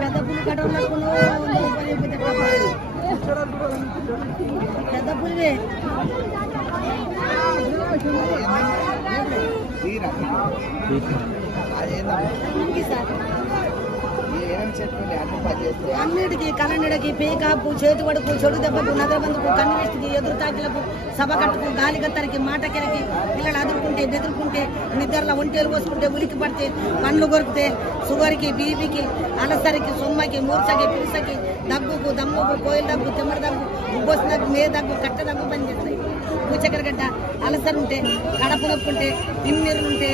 పెద్ద పులి కట్టలకు పెద్ద పులివే అన్నిటికి కలండికి పేకాపు చేతి వడుకు చెడు దెబ్బకు నగరబందుకు కన్నిటికి ఎదురు తాకిలకు సభ కట్టుకు గాలి గత్తరికి మాటకెరకి పిల్లలు అదురుకుంటే బెదురుకుంటే నిద్రలో ఒంటేలు పోసుకుంటే ఉలికి పడితే పండ్లు కొరికితే షుగర్కి బీపీకి అలసరికి సొమ్మకి మూర్చకి పిలుసకి దగ్గుకు దమ్ముకు కోయిల దగ్గు తిమ్మడి దగ్గు ఉబ్బోసిన దగ్గు మే దగ్గు కట్ట దగ్గు పని చేస్తాయి పూచకరగడ్డ అలసరు ఉంటే కడప నొప్పి ఉంటే తిమ్మిరులుంటే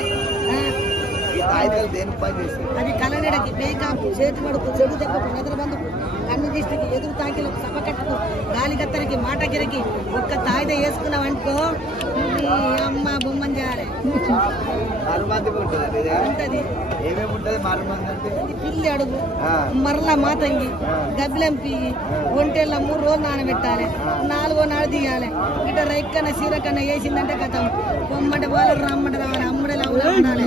అవి కలనెడకి పేకాపు చేతి మడుకు చెడు దెబ్బకు నిద్రబందుకు కన్ను దిష్టికి ఎదురు తాకిలకు సభ కట్టుకు గాలి గత్తరికి మాటగిరికి ఒక్క తాయిద వేసుకున్నావనుకో అమ్మ బొమ్మని చేయాలి పిల్లి అడుగు మరలా మాతంగి గబ్బిలంపి ఒంటెళ్ళ 3 రోజులు నానబెట్టాలి 4వ నాడు తీయాలి ఇట రైక్కన చీరకన్నా వేసిందంటే గతం బొమ్మంటే వాళ్ళు రమ్మంటే రావాలి అమ్మడే లావుగా ఉండాలి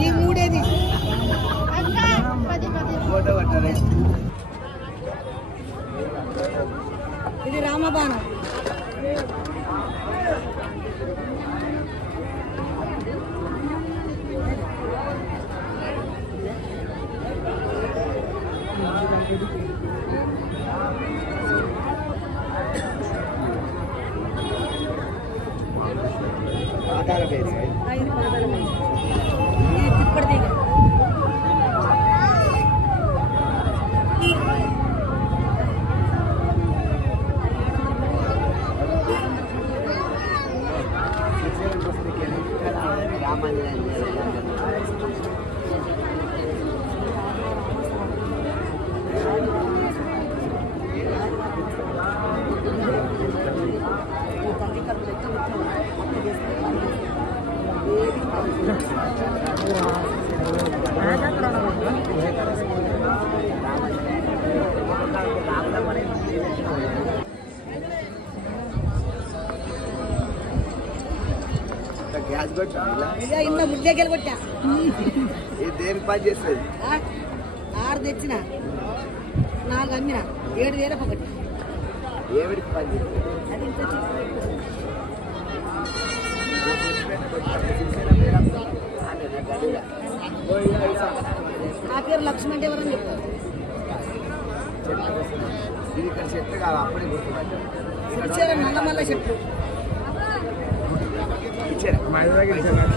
ఈ మూడేది ఇది రామబాణం ఇన్న ముడ్డేకెళ్ళి కొట్టా దేనికి పని చేస్తుంది 6 తెచ్చిన 4 అమ్మిన 7 వేల ఒకటి ఏమిటికి పని చేస్తుంది నా పేరు లక్ష్మణ్ అంటే ఎవరని చెప్తారు ఇది ఇక్కడ చెట్లు కాదు అప్పుడే గుర్తుపట్టారు నల్లమల్ల చెట్లు ఇచ్చారా